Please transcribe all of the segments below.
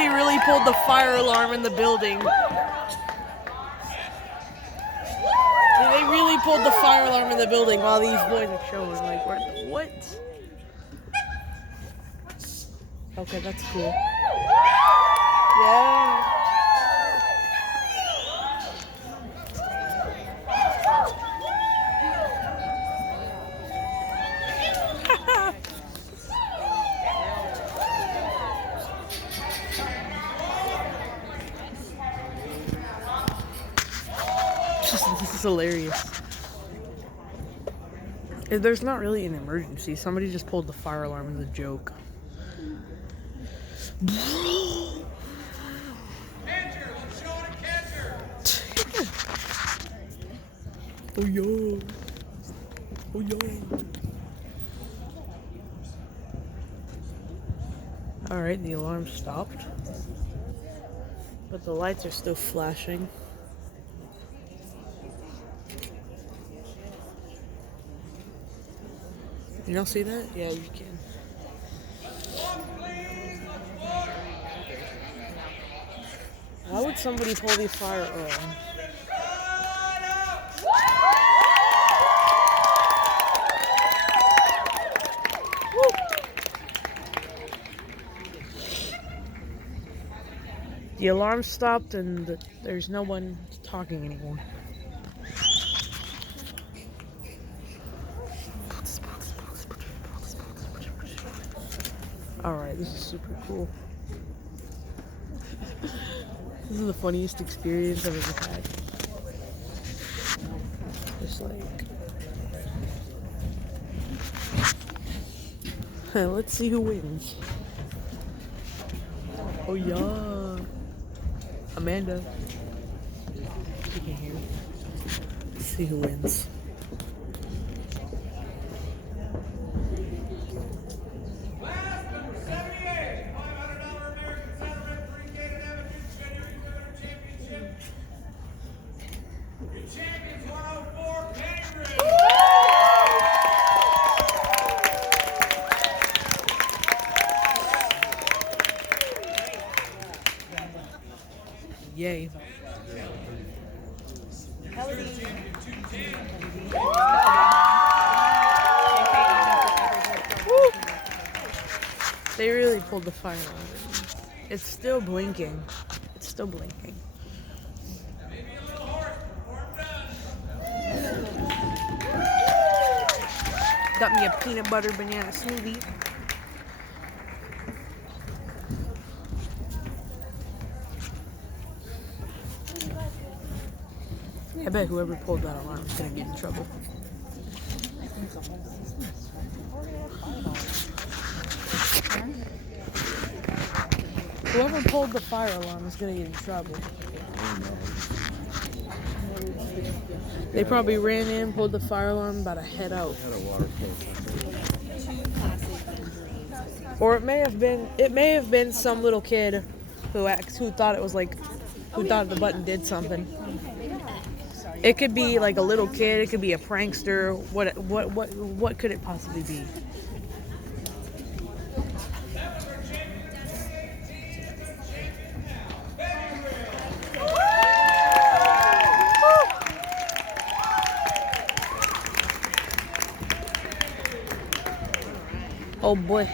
Somebody really pulled the fire alarm in the building. They really pulled the fire alarm in the building while these boys are showing. Like, what? Okay, that's cool. Yeah. This is hilarious. There's not really an emergency. Somebody just pulled the fire alarm as a joke. Oh yo. Oh yo. Alright, the alarm stopped. But the lights are still flashing. You don't see that? Yeah, you can. Why would somebody pull the fire alarm? The alarm stopped and there's no one talking anymore. Alright, this is super cool. This is the funniest experience I've ever had. Just like... let's see who wins. Oh yeah. Amanda. You can hear. Let's see who wins. Yay. They really pulled the fire alarm. It's still blinking. It's still blinking. Got me a peanut butter banana smoothie. I bet whoever pulled that alarm is gonna get in trouble. Whoever pulled the fire alarm is gonna get in trouble. They probably ran in, pulled the fire alarm, about to head out. Or it may have been some little kid who thought it was like, who thought the button did something. It could be like a little kid. It could be a prankster. What could it possibly be? Oh boy.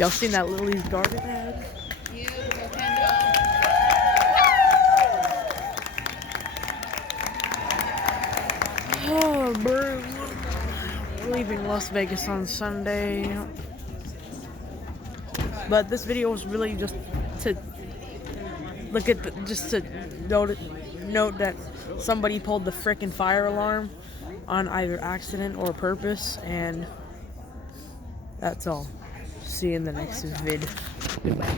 Y'all seen that Lily's Garden ad? Oh, bro. We're leaving Las Vegas on Sunday. But this video was really just to look at just to note that somebody pulled the frickin' fire alarm on either accident or purpose, and that's all. See you in the next vid. Goodbye.